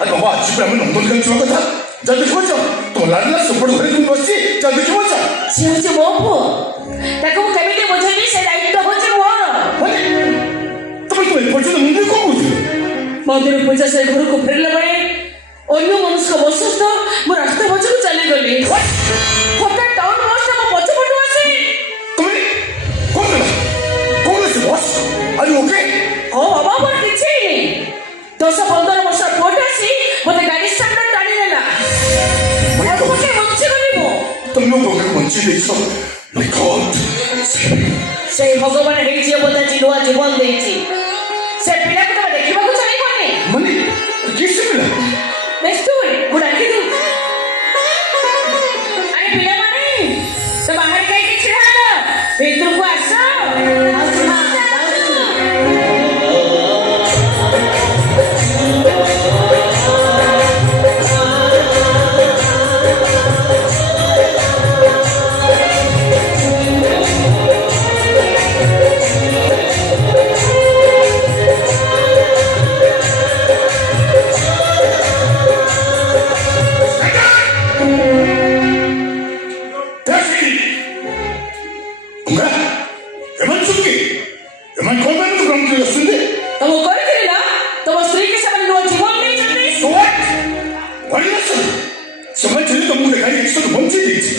아니 봐봐 집에 하면 엉덩이가 좋은 거다 자 ଦେଖି보자 또 날라 서포트 그래 준 것이 자 ଦେଖି보자 지우지 뭐고 나그거 개미들 못하니 새 나이도 보지 뭐 아니 또왜 벌써는 문제 거고지 ମନ୍ଦିର ପୂଜା ସାରି ଘରକୁ ଫେରିଲା ବେଳେ ଅନ୍ୟ ମନୁଷ୍ୟ ବସସ୍ଥ ମୁଁ ରାସ୍ତା ପଛକୁ ଚାଲିଗଲି ହଠାତ୍ ଟାଉନ ବସ୍ଟା ମୋ ପଛପଟୁ ଆସି ତମେ କଣ ହେଲା କଣ ଅଛି ବସ୍ ଆରେ ଓକେ ହଁ ବାବା ମୋର କିଛି ହେଇନି 10-15 ବର୍ଷ ପୁଅଟେ ଆସି ମୋତେ ଗାଡ଼ି ସାମ୍ନାରେ ଟାଣିନେଲା ମୋତେ ବଞ୍ଚିଗଲି ମୁଁ ତମେ ମୋ ବଞ୍ଚି ଦେଇଛ ମାଇ ଗଡ୍ ସେଇ ଭଗବାନ ହେଇଛି ବୋଧେ ନୂଆ ଜୀବନ ଦେଇଛି ସେ ପିଲାକୁ ତମେ ଦେଖିବାକୁ ଚାହିଁବନି ମାନେ କିସ ପିଲା ବେସ୍ତୁଲ ମୁଁ ଡାକିଲି ଆରେ ପିଲାମାନେ ତ ବାହାରେ କାହିଁକି ଛିଡ଼ା ହେଲ ଭିତରକୁ ଆସ ତମ କରିଥିଲି ନା ତମ ସ୍ତ୍ରୀକି ସେମାନେ ନୂଆ ଜୀବନ ଦେଇଛନ୍ତି ସେମାନେ ଥିଲେ ତମକୁ ଦେଖାଇ ଏକ୍ସଟ୍ରା ବଞ୍ଚେଇ ଦେଇଛି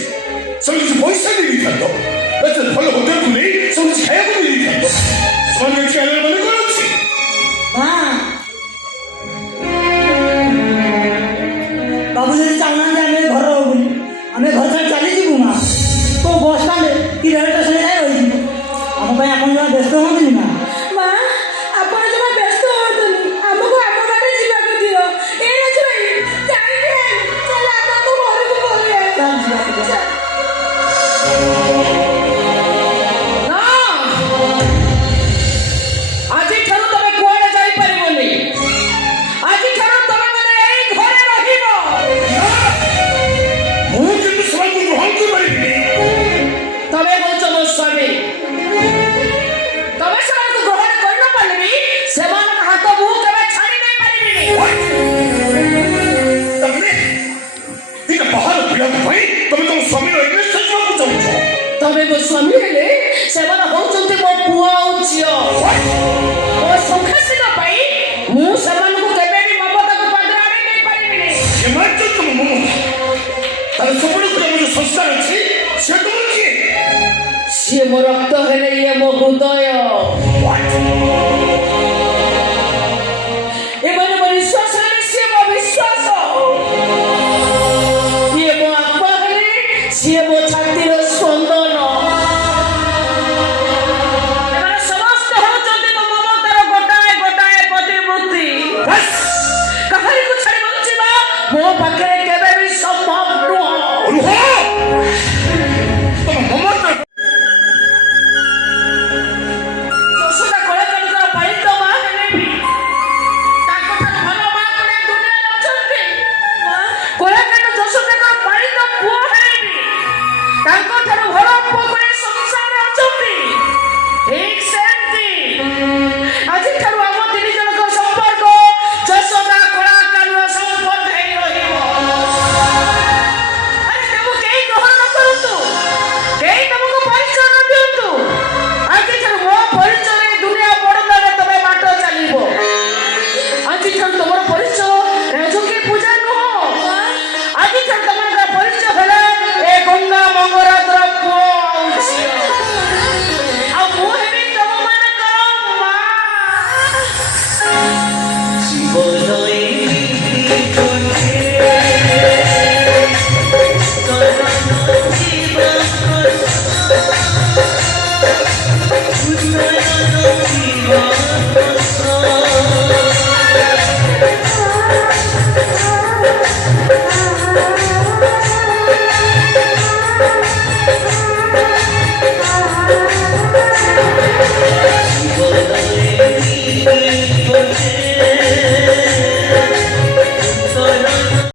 ସେମାନେ କିଛି ପଇସା ଦେଇଥାନ୍ତ ଭଲ ହୋଟେଲକୁ ନେଇ ସବୁ କିଛି ଖାଇବାକୁ ଦେଇଥାନ୍ତ ସେମାନେ କିଛି ଆଣିବା ମାନେ କଣ ଅଛି ବାବୁ ଯଦି ଚାହୁଁନାହାନ୍ତି ଆମେ ଘର ରହୁ ବୋଲି ଆମେ ଘର ଛାଡ଼ି ଚାଲିଯିବୁ ମା ତ ବସ୍ ଷ୍ଟାଣ୍ଡ କି ରେଳ ଷ୍ଟେସନରେ ଯାଇ ରହିଯିବୁ ଆମ ପାଇଁ ଆପଣ ଜମା ବ୍ୟସ୍ତ ହୁଅନ୍ତୁନି ମା ମା ଆପଣ ଜମା ବ୍ୟସ୍ତ ହୁଅନ୍ତୁନି ଆମକୁ ଆମ ବାଟେ ଯିବାକୁ ଦିଅ ଏ ରାଜଭାଇ ଚାଲ ଆମ ଘରକୁ ପଳେଇବା ଆଜିଠାରୁ ତମେ କୁଆଡ଼େ ଯାଇପାରିବନି ଆଜିଠାରୁ ତମେ ମାନେ ଏଇ ଘରେ ରହିବ ମୁଁ କିନ୍ତୁ ସେମାନଙ୍କୁ ଗ୍ରହଣ କରିପାରିବିନି ତମେ ହଉଛ ମୋ ସ୍ୱାମୀ ତମେ ସେମାନଙ୍କୁ ଗ୍ରହଣ କରିନପାରିଲେ ବି ସେମାନଙ୍କ ହାତ ମୁଁ କେବେ ଛାଡ଼ି ନେଇପାରିବିନି ତାମାନେ ଦିଟା ବାହାର ପିଲାଙ୍କ ପାଇଁ ତମେ ତମ ସ୍ୱାମୀର ଏଗେନ୍ଷ୍ଟ ଯିବାକୁ ଚାହୁଁଛ ତମେ ମୋ ସ୍ୱାମୀ ହେଲେ ସେମାନେ ହଉଛନ୍ତି ମୋ ପୁଅ ଆଉ ଝିଅ